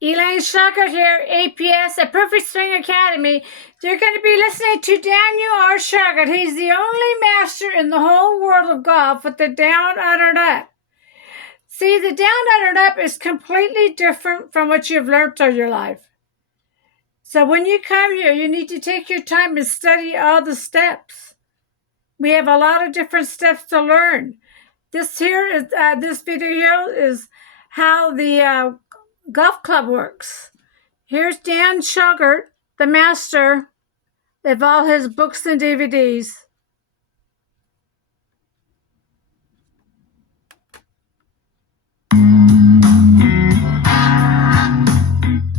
Elaine M here, APS at Perfect Swing Academy. You're going to be listening to Daniel R. Shugart. He's the only master in the whole world of golf with the down, under, and up. See, the down, under, and up is completely different from what you've learned all your life. So when you come here, you need to take your time and study all the steps. We have a lot of different steps to learn. This video here is how the golf club works. Here's Dan Shauger, the master of all his books and DVDs.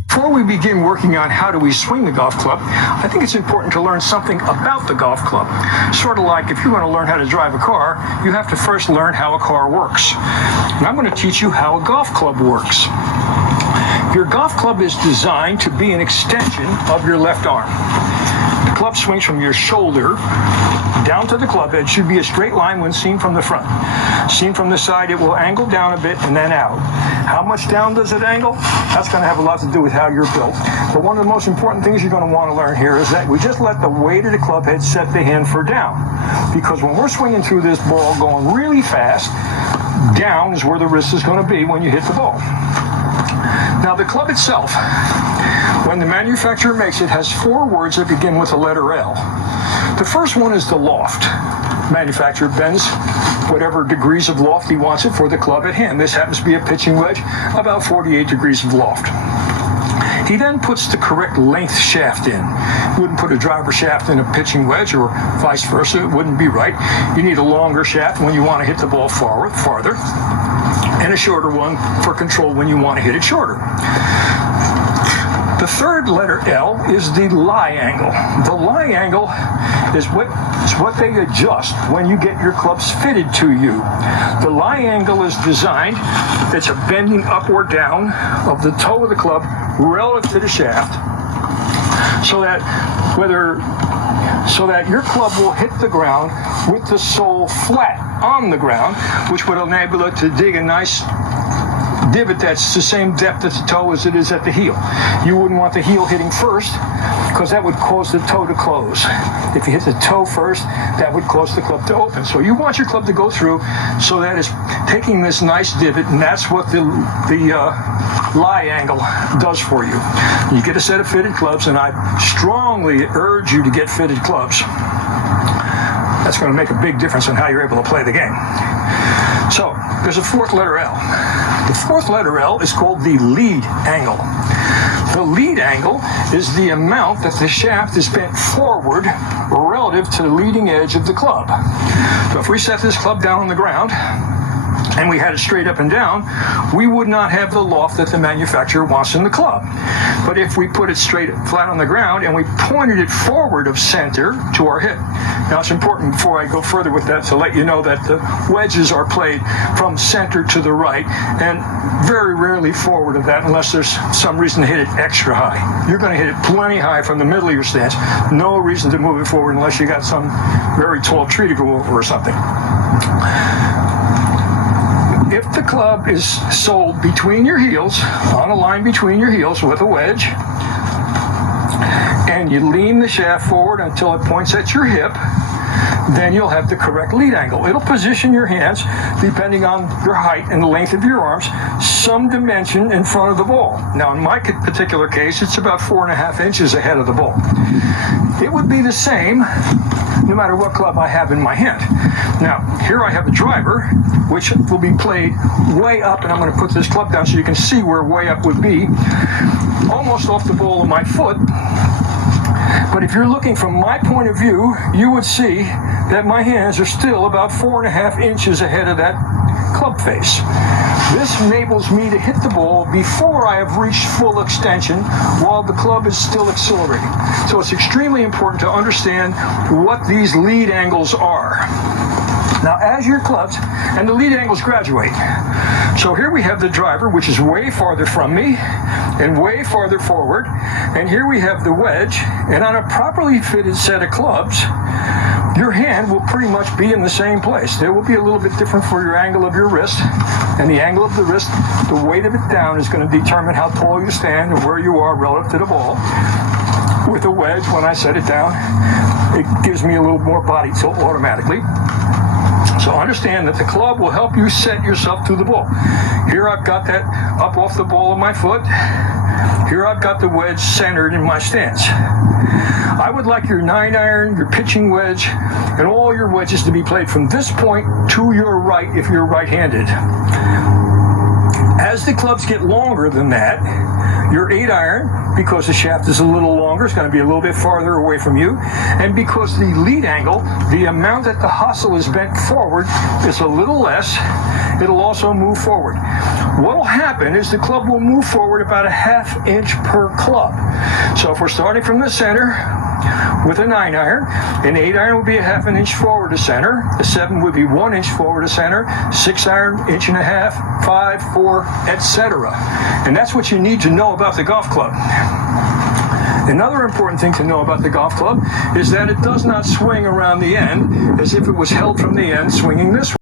Before we begin working on how do we swing the golf club, I think it's important to learn something about the golf club. Sort of like if you want to learn how to drive a car, you have to first learn how a car works. And I'm going to teach you how a golf club works. Your golf club is designed to be an extension of your left arm. The club swings from your shoulder down to the club head. Should be a straight line when seen from the front. Seen from the side, it will angle down a bit and then out. How much down does it angle? That's going to have a lot to do with how you're built. But one of the most important things you're going to want to learn here is that we just let the weight of the club head set the hand for down. Because when we're swinging through this ball going really fast, down is where the wrist is going to be when you hit the ball. Now the club itself, when the manufacturer makes it, has 4 words that begin with the letter L. The first one is the loft. Manufacturer bends whatever degrees of loft he wants it for the club at hand. This happens to be a pitching wedge, about 48 degrees of loft. He then puts the correct length shaft in. You wouldn't put a driver shaft in a pitching wedge or vice versa. It wouldn't be right. You need a longer shaft when you want to hit the ball farther, and a shorter one for control when you want to hit it shorter. The third letter L is the lie angle. The lie angle is what they adjust when you get your clubs fitted to you. The lie angle is designed, it's a bending up or down of the toe of the club relative to the shaft, so that your club will hit the ground with the sole flat on the ground, which would enable it to dig a nice divot that's the same depth at the toe as it is at the heel. You wouldn't want the heel hitting first, because that would cause the toe to close. If you hit the toe first, that would cause the club to open. So you want your club to go through so that it's taking this nice divot, and that's what the lie angle does for you. You get a set of fitted clubs, and I strongly urge you to get fitted clubs. That's going to make a big difference in how you're able to play the game. So there's a 4th letter L. The 4th letter L is called the lead angle. The lead angle is the amount that the shaft is bent forward relative to the leading edge of the club. So if we set this club down on the ground and we had it straight up and down, we would not have the loft that the manufacturer wants in the club. But if we put it straight flat on the ground and we pointed it forward of center to our hip. Now it's important before I go further with that to let you know that the wedges are played from center to the right and very rarely forward of that unless there's some reason to hit it extra high. You're going to hit it plenty high from the middle of your stance. No reason to move it forward unless you got some very tall tree to go over or something. If the club is sold between your heels, on a line between your heels with a wedge, and you lean the shaft forward until it points at your hip, then you'll have the correct lead angle. It'll position your hands, depending on your height and the length of your arms, some dimension in front of the ball. Now, in my particular case, it's about 4.5 inches ahead of the ball. It would be the same no matter what club I have in my hand. Now, here I have a driver, which will be played way up, and I'm going to put this club down so you can see where way up would be, almost off the ball of my foot. But if you're looking from my point of view, you would see that my hands are still about 4.5 inches ahead of that club face. This enables me to hit the ball before I have reached full extension while the club is still accelerating. So it's extremely important to understand what these lead angles are. Now, as your clubs, and the lead angles graduate. So here we have the driver, which is way farther from me and way farther forward. And here we have the wedge. And on a properly fitted set of clubs, your hand will pretty much be in the same place. There will be a little bit different for your angle of your wrist, and the angle of the wrist, the weight of it down is going to determine how tall you stand and where you are relative to the ball. With a wedge, when I set it down, it gives me a little more body tilt automatically. So understand that the club will help you set yourself to the ball. Here I've got that up off the ball of my foot. Here I've got the wedge centered in my stance. I would like your 9-iron, your pitching wedge, and all your wedges to be played from this point to your right if you're right-handed. As the clubs get longer than that, your 8-iron, because the shaft is a little longer, is going to be a little bit farther away from you. And because the lead angle, the amount that the hustle is bent forward, is a little less, it'll also move forward. What will happen is the club will move forward about a ½ inch per club. So if we're starting from the center with a 9-iron, an 8-iron will be a ½ inch forward to center, a 7 would be 1 inch forward to center, 6-iron, 1.5 inches, 5, 4, etc. And that's what you need to know about the golf club. Another important thing to know about the golf club is that it does not swing around the end as if it was held from the end swinging this way.